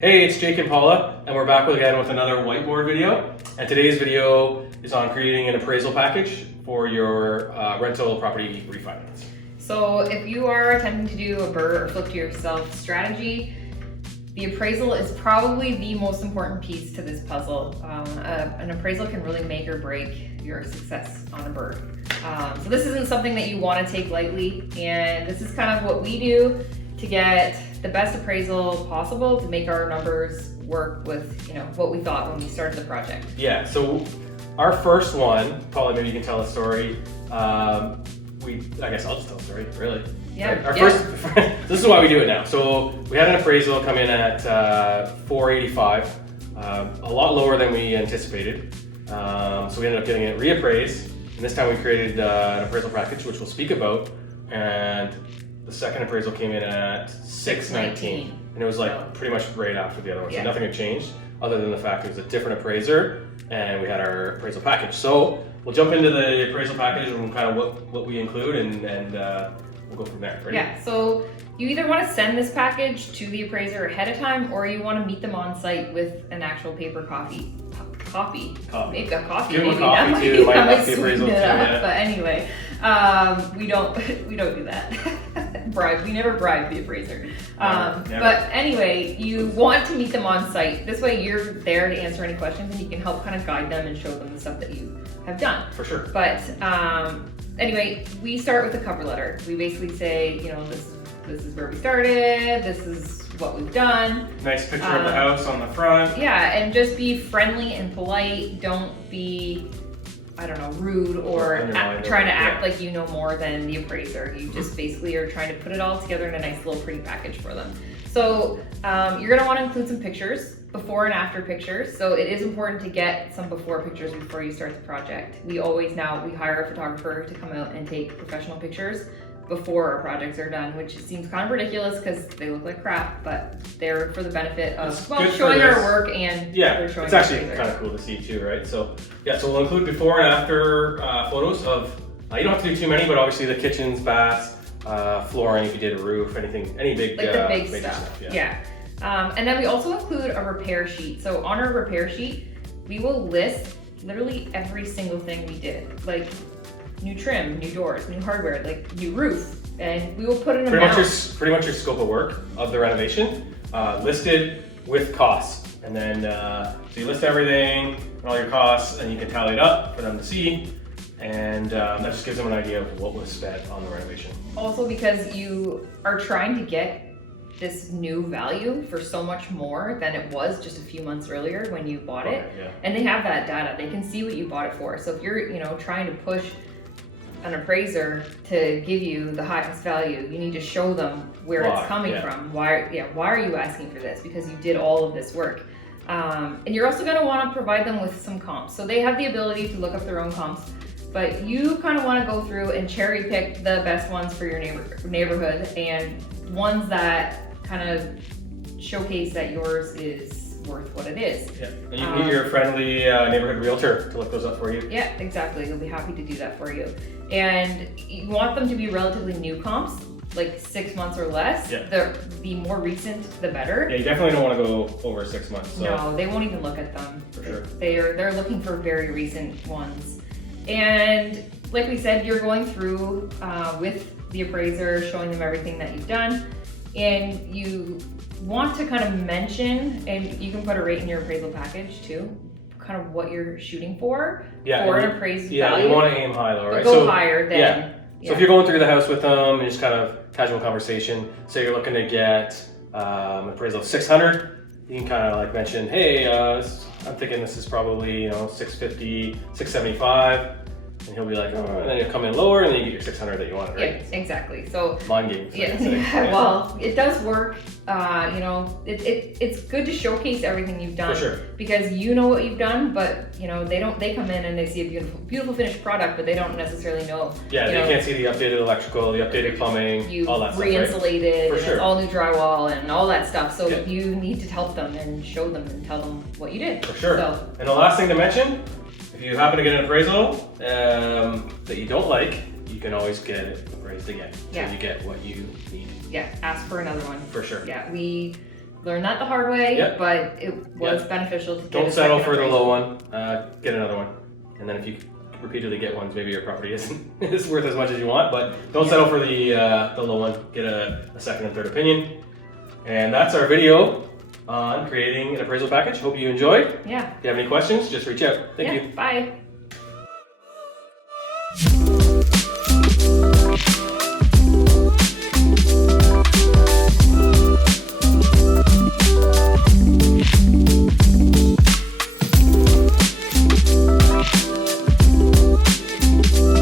Hey, it's Jake and Paula, and we're back again with another whiteboard video. And today's video is on creating an appraisal package for your rental property refinance. So if you are attempting to do a BRRRR or flip to yourself strategy, the appraisal is probably the most important piece to this puzzle. An appraisal can really make or break your success on a BRRRR. So this isn't something that you want to take lightly, and this is kind of what we do to get the best appraisal possible to make our numbers work with what we thought when we started the project. Yeah, so our first one, Paula, maybe you can tell a story. I guess I'll just tell a story, really. Yeah. Right? First, this is why we do it now. So we had an appraisal come in at $485, a lot lower than we anticipated. So we ended up getting it reappraised, and this time we created an appraisal package, which we'll speak about. And the second appraisal came in at $619, and it was like pretty much right after the other one. So nothing had changed other than the fact it was a different appraiser, and we had our appraisal package. So we'll jump into the appraisal package and kind of what we include, and we'll go from there. Ready? Yeah, so you either want to send this package to the appraiser ahead of time, or you want to meet them on site with an actual paper copy. Maybe a coffee. Give them maybe a coffee that too. Might might have the appraisal sweeten too. it up. Yeah. But anyway, we don't do that. We never bribe the appraiser. Never. But anyway, you want to meet them on site. This way you're there to answer any questions, and you can help kind of guide them and show them the stuff that you have done. For sure. But anyway, we start with a cover letter. We basically say, this is where we started, this is what we've done. Nice picture of the house on the front. Yeah, and just be friendly and polite. Don't be, rude or trying to act like you know more than the appraiser. You just basically are trying to put it all together in a nice little pretty package for them. So you're gonna wanna include some pictures, before and after pictures. So it is important to get some before pictures before you start the project. We hire a photographer to come out and take professional pictures before our projects are done, which seems kind of ridiculous because they look like crap, but they're for the benefit of showing our work, and it's actually kind of cool to see too, right? So so we'll include before and after photos of, you don't have to do too many, but obviously the kitchens, baths, flooring, if you did a roof, anything, any big, like the big stuff. And then we also include a repair sheet. So on our repair sheet, we will list literally every single thing we did, like new trim, new doors, new hardware, like new roof, and we will put an amount. Pretty much your scope of work of the renovation, listed with costs. And then, so you list everything and all your costs, and you can tally it up for them to see. And that just gives them an idea of what was spent on the renovation. Also, because you are trying to get this new value for so much more than it was just a few months earlier when you bought it. Yeah. And they have that data. They can see what you bought it for. So if you're, trying to push an appraiser to give you the highest value, you need to show them where it's coming from. Why are you asking for this? Because you did all of this work. And you're also going to want to provide them with some comps. So they have the ability to look up their own comps, but you kind of want to go through and cherry pick the best ones for your neighborhood, and ones that kind of showcase that yours is worth what it is. Yeah, and you can get your friendly neighborhood realtor to look those up for you. Yeah, exactly. They'll be happy to do that for you. And you want them to be relatively new comps, like 6 months or less. Yeah. The more recent, the better. Yeah, you definitely don't want to go over 6 months. So. No, they won't even look at them. For sure. They're looking for very recent ones. And like we said, you're going through with the appraiser, showing them everything that you've done, and you want to kind of mention, and you can put a rate in your appraisal package too, kind of what you're shooting for an appraised value. Yeah, you want to aim high though, right? Go higher than. So if you're going through the house with them and just kind of casual conversation, say you're looking to get an appraisal of 600, you can kind of like mention, hey, I'm thinking this is probably 650, 675. And he'll be like, oh, and then you'll come in lower, and then you get your 600 that you wanted, right? Yeah, exactly. So mind games. Well, it does work. It's good to showcase everything you've done. For sure. Because you know what you've done, but they come in and they see a beautiful finished product, but they don't necessarily know. Yeah, they can't see the updated electrical, the updated plumbing, all that stuff. Re-insulated, right? it's all new drywall and all that stuff. So you need to help them and show them and tell them what you did. For sure. And the last thing to mention, if you happen to get an appraisal that you don't like, you can always get it appraised again until you get what you need. Yeah, ask for another one. For sure. Yeah, learned that the hard way, Yep. but it was beneficial to get Don't a settle second for the appraisal. low one. Get another one. And then if you repeatedly get ones, maybe your property isn't is worth as much as you want. But don't settle for the low one. Get a second and third opinion. And that's our video on creating an appraisal package. Hope you enjoyed. Yeah. If you have any questions, just reach out. Thank you. Bye.